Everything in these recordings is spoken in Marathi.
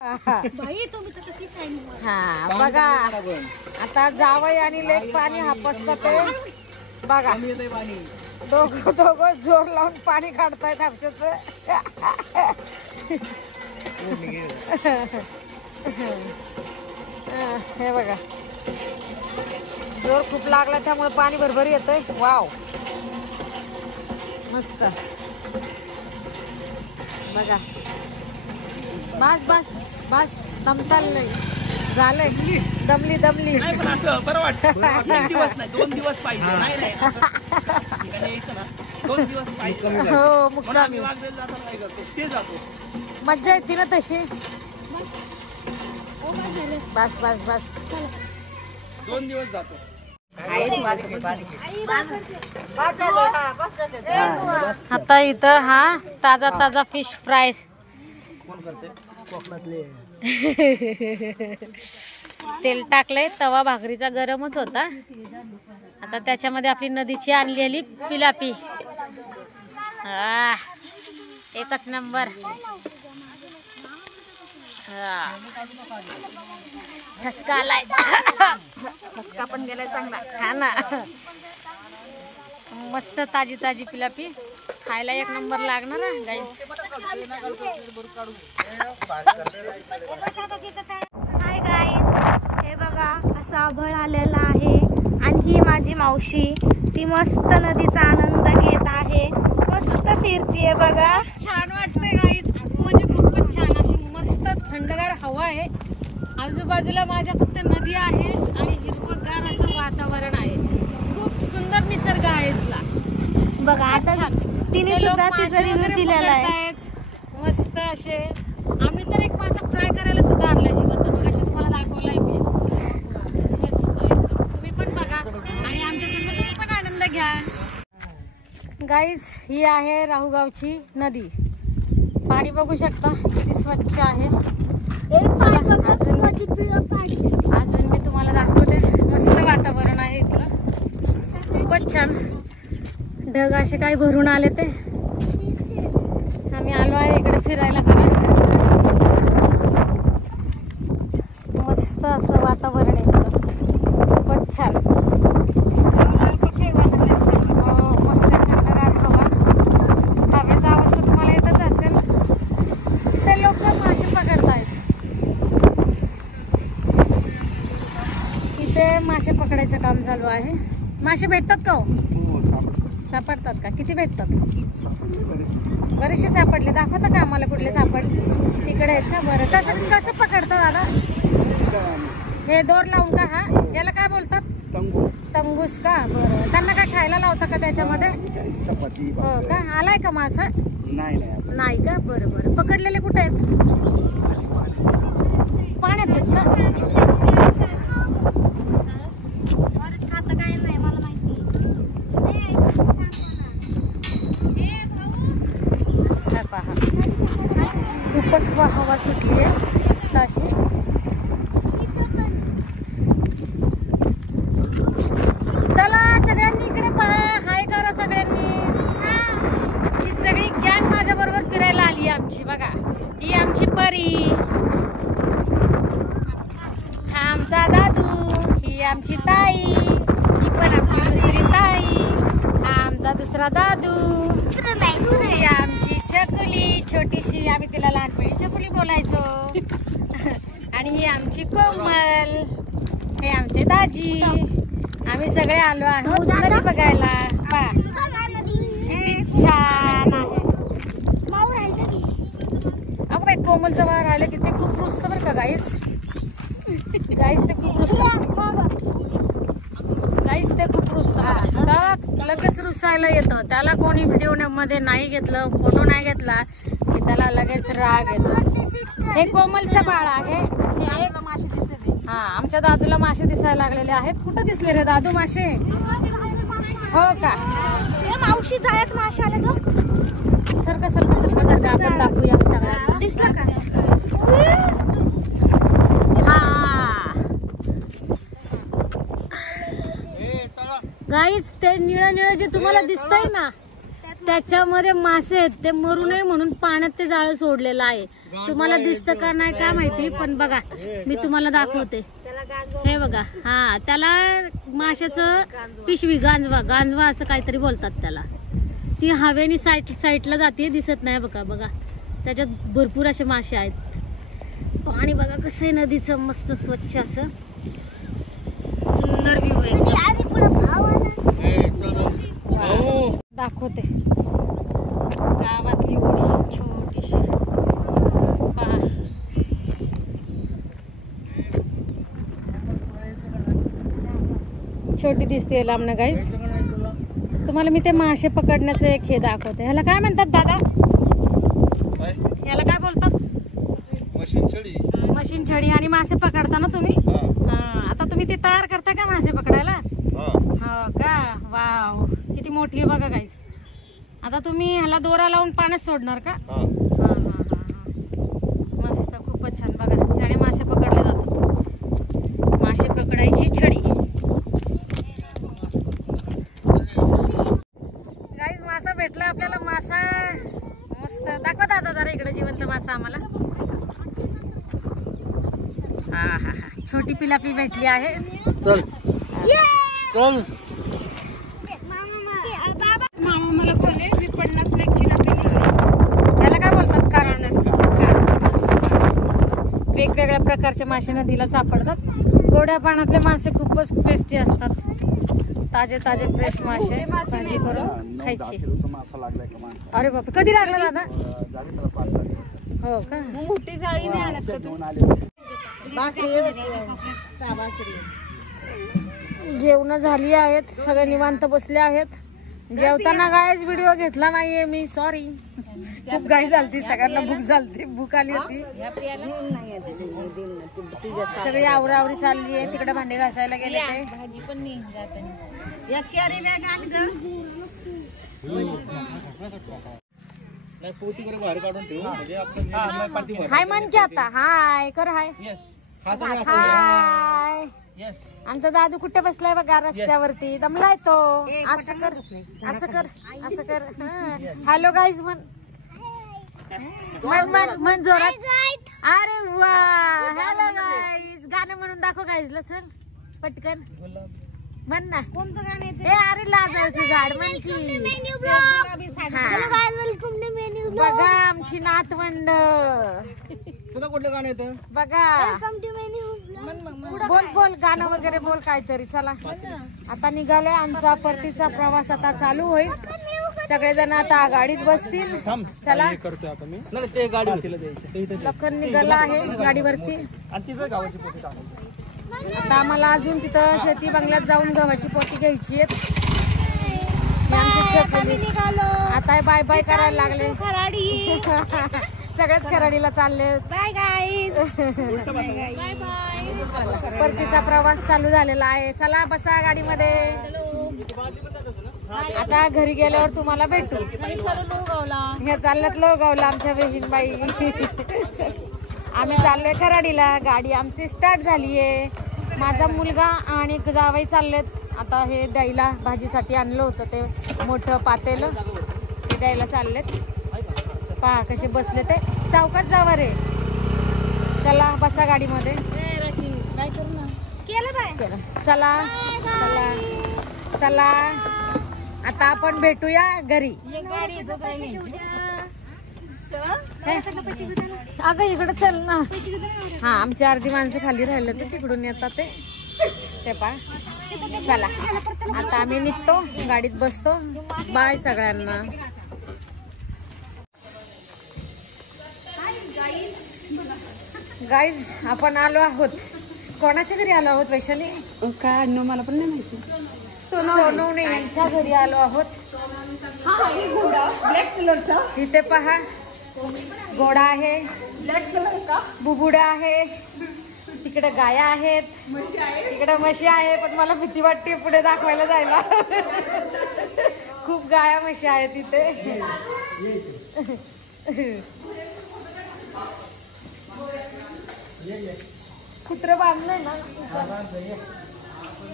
हा बघा आता जावई आणि लेक पाणी हापसतात ते बघा दोघं जोर लावून पाणी काढतायत हापशाच. हे बघा जोर खूप लागला त्यामुळे पाणी भरभर येतंय. वाव मस्त बघा. बस बस बस दमताल नाही झालंय. दमली दमली बरं वाटतं. 2 दिवस पाहिजे. हो मुक्कामी मज्जा येते ना तशी. बस बस बस 2 दिवस जातो. आता इथं हा ताजा ताजा फिश फ्राय. तेल टाकलंय. तवा भाकरीचा गरमच होता. आता त्याच्यामध्ये आपली नदीची आणलेली पिलापी. एकच नंबर. ठसका आलाय. ठसका पण गेलाय चांगला. हा ना मस्त ताजी ताजी पिलापी खायला एक नंबर लागणार ना गाईस. हाय गाईज, हे बघा असं आभळ आलेलं आहे आणि ही माझी मावशी ती मस्त नदीचा आनंद घेत आहे. मस्त फिरतीये बघा. छान वाटतंय गाईज. म्हणजे खूपच छान अशी मस्त थंडगार हवा आहे. आजूबाजूला माझ्या फक्त नदी आहे आणि हिरवंगार असं वातावरण आहे. खूप सुंदर निसर्ग आहे इथला बघा. आता तिने सुद्धा तिचा रिव्ह्यू दिलेला आहे. मस्त असे. आम्ही तर एक मासा फ्राय करायला सुद्धा आणलाय जिवंत. मग अशी तुम्हाला दाखवलाय मी. मस्त तुम्ही पण बघा आणि आमच्या संग तुम्ही पण आनंद घ्या. गाईज ही आहे राहुगावची नदी. पाणी बघू शकता किती स्वच्छ आहे. अजून मी तुम्हाला दाखवते. मस्त वातावरण आहे इथलं. खूपच छान. ढग असे काही भरून आले ते. आम्ही आलो आहे इकडे फिरायला जरा. मस्त असं वातावरण आहे खूपच छान. मस्त थंडगार हवा. हवेचा आवाज तर तुम्हाला येतच असेल. ते लोक मासे पकडतायत. इथे मासे पकडायचं काम चालू आहे. मासे भेटतात का हो? सापडतात का? किती भेटतात? बरेचसे सापडले. दाखवता का आम्हाला कुठले सापडले? तिकडे आहेत का? बरं कसं कसं पकडतात दादा? हे दोर लावून का? हा याला काय बोलतात? तंगूस का? बरं. त्यांना काय खायला लावता का त्याच्यामध्ये? हो का? आलाय का मासा? नाही का? बरं बरं. पकडलेले कुठे आहेत? पाण्यात आहेत का? खूपच हवा सुटली आहे मस्त अशी. चला सगळ्यांनी इकडे पहा. हाय करा सगळ्यांनी. ही सगळी गँग माझ्या बरोबर फिरायला आली आमची. बघा ही आमची परी. हा आमचा दादू. ही आमची ताई. ही पण आमची दुसरी ताई. हा आमचा दुसरा दादू. ही आमची चकुली छोटीशी. आम्ही तिला लहानपणी चकुली बोलायचो. आणि ही आमची कोमल. हे आमचे दाजी. आम्ही सगळे आलो आहोत नदी बघायला. पहा किती छान आहे. अगं बाई कोमलचं वार राहिलं की ते खूप रुसतं बरं का गाईस. गाईस ते खूप रुसतं. गाईस ते खूप रुसतं. त्याला लगेच रुसायला येतं. त्याला कोणी व्हिडिओ मध्ये नाही घेतलं, फोटो नाही घेतला की त्याला लगेच राग येतो. हे कोमलचं बाळ आहे. हा आमच्या दादूला मासे दिसायला लागलेले आहेत. कुठं दिसले रे दादू मासे? हो का? मावशी जायत मासे आले ग. सरका सरका सरका सरका. आपण दाखवूया सगळ्यांना. दिसलं का? हा गाईस ते निळं निळं जे तुम्हाला दिसतंय ना त्याच्यामध्ये मासे आहेत ते मरू नये म्हणून पाण्यात ते जाळं सोडलेलं आहे. तुम्हाला दिसतं का नाही काय माहिती, पण बघा मी तुम्हाला दाखवते. हे बघा, हा त्याला माशाचं पिशवी, गांजवा असं काहीतरी बोलतात त्याला. ती हवेनी साईडला जाते, दिसत नाही बघा. बघा त्याच्यात भरपूर असे मासे आहेत. पाणी बघा कसं आहे नदीचं, मस्त स्वच्छ असं सुंदर व्ह्यू आहे. दाखवते गावातली होडी छोटीशी. पहा छोटी दिसते लांबणं गाईस. तुम्हाला मी ते मासे पकडण्याचं एक हे दाखवते. ह्याला काय म्हणतात दादा? ह्याला काय बोलतात? मशीन छडी. आणि मासे पकडता ना तुम्ही? आता तुम्ही ते तयार करता का मासे पकडायला? हो का? वाव, किती मोठी आहे बघा गाईस. आता तुम्ही ह्याला दोरा लावून पाण्यात सोडणार का? हा. मस्त, खूपच छान. बघा त्याने मासे पकडले जातात. मासे पकडायची छडी. गाईस मासा भेटला आपल्याला. मासा मस्त. दाखवा दादा जरा इकडे जिवंत मासा आम्हाला. हा, छोटी पिलापी भेटली आहे. चल चल. मामा मला बोलले मी 50 चिलापी. त्याला काय बोलतात? कारणस. वेगवेगळ्या प्रकारचे मासे नदीला सापडतात. गोड्या पाण्यातले मासे खूपच टेस्टी असतात. ताजे फ्रेश मासे भाजी करून खायची. अरे बाप, कधी लागला दादा? हो का? मोठी जाळी नाही आणत का तू? जेवण झाली आहेत, सगळे निवांत बसले आहेत. जेवताना गायच व्हिडिओ घेतला नाहीये मी, सॉरी. खूप घाई झालती, सगळ्यांना भूक आली होती. सगळी आवरावरी चालली आहे. तिकडे भांडे घासायला गेले ते. भाजी पण नाही हाय म्हण की आता. हाय कर. हाय हाय. आमचा दादू कुठे बसलाय बघा रस्त्यावरती. दमलाय तो. असं कर. हॅलो गाईज म्हण जोरात. अरे वा, हॅलो गाईज. गाणं म्हणून दाखव गाईजला. चल पटकन म्हण ना. कोणतं गाणं? अरे लाजळचं झाड म्हण की. बघा आमची नातवंड. तुला कुठलं गाणं येतं बघा? बोल गाणं वगैरे बोल काहीतरी. चला आता निघालोय. आमचा परतीचा प्रवास आता चालू होईल. सगळेजण आता गाडीत बसतील. चला लखन निघाला आहे गाडीवरती. आता आम्हाला अजून तिथं शेती बंगल्यात जाऊन गव्हाची पोती घ्यायची आहे. आता बाय बाय करायला लागले. सगळेच खराडीला चालले. Bye guys. परतीचा प्रवास चालू झालेला आहे. चला बसा गाडीमध्ये. आता घरी गेल्यावर तुम्हाला भेटू. हे चालल्यात लोगावला आमच्या बहीणबाई. आम्ही चाललोय खराडीला. गाडी आमची स्टार्ट झालीये. माझा मुलगा आणि जावई चाललेत. आता हे द्यायला भाजीसाठी आणलं होतं ते मोठं पातेलं, ते द्यायला चाललेत. पहा कसे बसले ते. सावकाश जावा रे. चला बसा गाडीमध्ये. चला आता आपण भेटूया घरी. अगं इकडे चल ना. हा, आमची अर्धी माणसं खाली राहिले तर तिकडून येतात ते पा. चला आता आम्ही निघतो, गाडीत बसतो. बाय सगळ्यांना. गाईज आपण आलो आहोत. कोणाच्या घरी आलो आहोत वैशाली? काय आणणं मला पण नाही माहिती. सोनवणे यांच्या घरी आलो आहोत. ब्लॅक कलरचा तिथे पहा घोडा आहे, ब्लॅक कलरचा बुबुडा आहे, तिकडे गाया आहेत, तिकडे म्हशी आहे. पण मला भीती वाटते पुढे दाखवायला जायला. खूप गाया म्हशी आहेत तिथे. कुत्रे बांधलंय ना,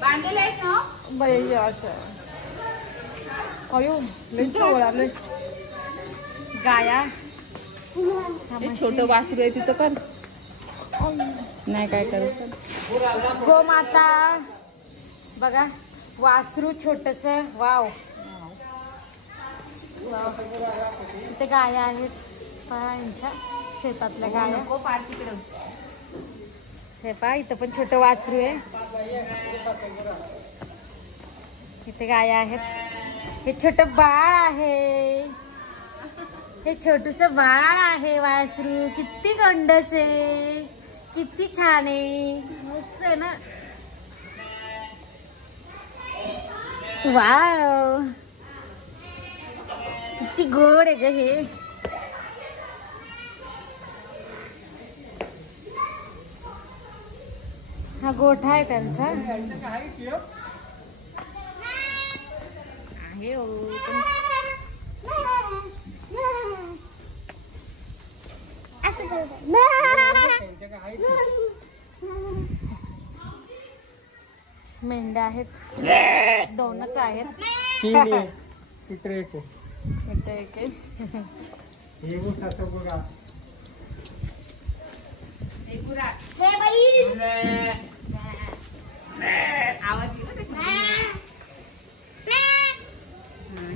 बांधलेलं आहे ना बाई. असं अयो लई जवळ आले गाया. छोट वासरू आहे तिथं कर. नाही काय करत. गोमाता बघा वासरू छोटस. वाव इथे गाया आहेत पहा यांच्या शेतातल्या गाया. हे पहा इथं पण छोटं वासरू आहे. इथे गाया आहेत. हे छोट बाळ आहे. हे छोटस बाळ आहे वासरू. किती गोंडस आहे. किती छान आहे. मस्त आहे ना. वाव किती गोड आहे ग हे. हा गोठा आहे त्यांचा. आहे हो मेंढ्या आहेत. दोनच आहेत. इकडे एक इथे एक आहे.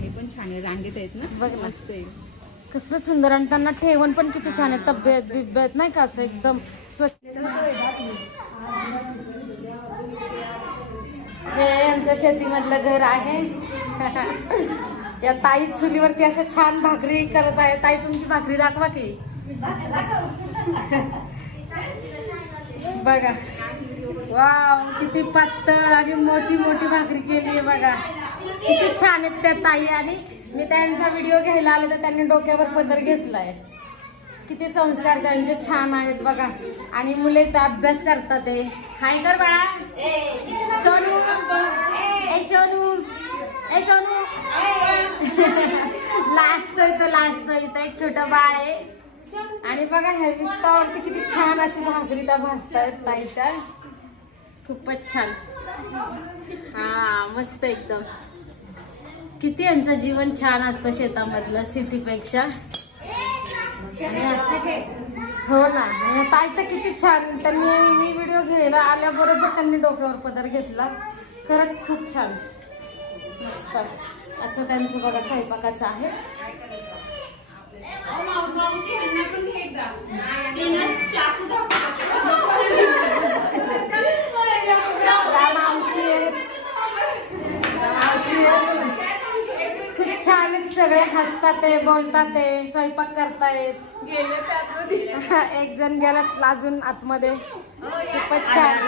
हे पण छान आहे. रांगेत आहेत ना. बघ ना. मस्त आहे. कसलं सुंदर. आणि त्यांना ठेवण पण किती छान आहे. तब्येत बिब्येत नाही का असं एकदम स्वच्छ. हे यांचं शेतीमधलं घर आहे. या ताई चुलीवरती अशा छान भाकरी करत आहे. ताई तुमची भाकरी दाखवा की. बघा वाव किती पातळ आणि मोठी मोठी भाकरी केली आहे. बघा किती छान आहेत त्या ताई. आणि मी त्यांचा व्हिडिओ घ्यायला आले तर त्यांनी डोक्यावर पदर घेतलाय. किती संस्कार त्यांचे छान आहेत बघा. आणि मुले तर अभ्यास करतात. ते हाय कर बाळा. सोनू ए सोनू ए सोनू लाजतोय तो लाजतोय. इथं एक छोटं बाळ आहे. आणि बघा ह्या विस्तावरती किती छान अशी भाकरी त्या भाजतायत ताई. त्या खूपच छान. हा मस्त एकदम. किती यांचं जीवन छान असतं शेतामधलं सिटीपेक्षा. हो ना. ताई तर किती छान. त्यांनी मी व्हिडिओ घ्यायला आल्याबरोबर त्यांनी डोक्यावर पदर घेतला. खरंच खूप छान मस्त असं त्यांचं बघा स्वयंपाकाचं आहे. खूप छान आहेत सगळे. हसतात आहे बोलतात आहे स्वयंपाक करतायत. एक जण गेलात अजून आतमध्ये. खूपच छान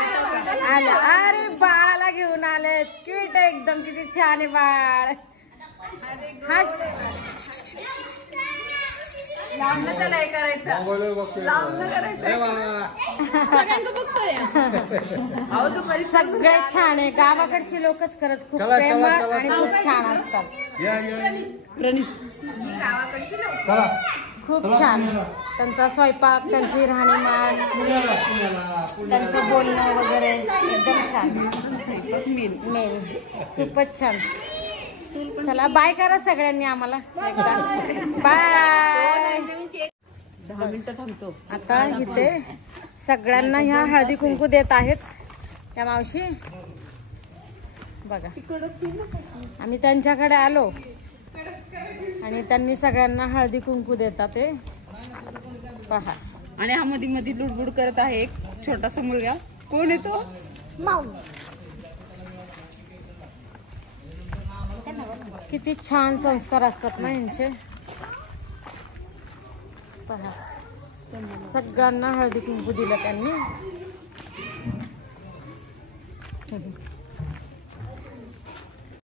आलं. अरे बाळाला घेऊन आले. क्यूट आहे एकदम. किती छान आहे बाळ. हस सगळे छान आहे. गावाकडची लोकच खरंच खूप प्रेमळ आणि खूप छान असतात. खूप छान त्यांचा स्वयंपाक त्यांची राहणीमान त्यांचं बोलणं वगैरे एकदम छान. मेन खूपच छान. चला बाय करा सगळ्यांनी आम्हाला एकदा. बाय. 10 मिनिटं थांबतो. आता इथे सगळ्यांना ह्या हळदी कुंकू देत आहेत त्या मावशी. बघा आम्ही त्यांच्याकडे आलो आणि त्यांनी सगळ्यांना हळदी कुंकू देतात. ते पहा. आणि हा मध्ये मध्ये लुडबुड करत आहे एक छोटासा मुलगा. कोण येतो. किती छान संस्कार असतात ना यांचे. पहा सगळ्यांना हळदी कुंकू दिलं त्यांनी.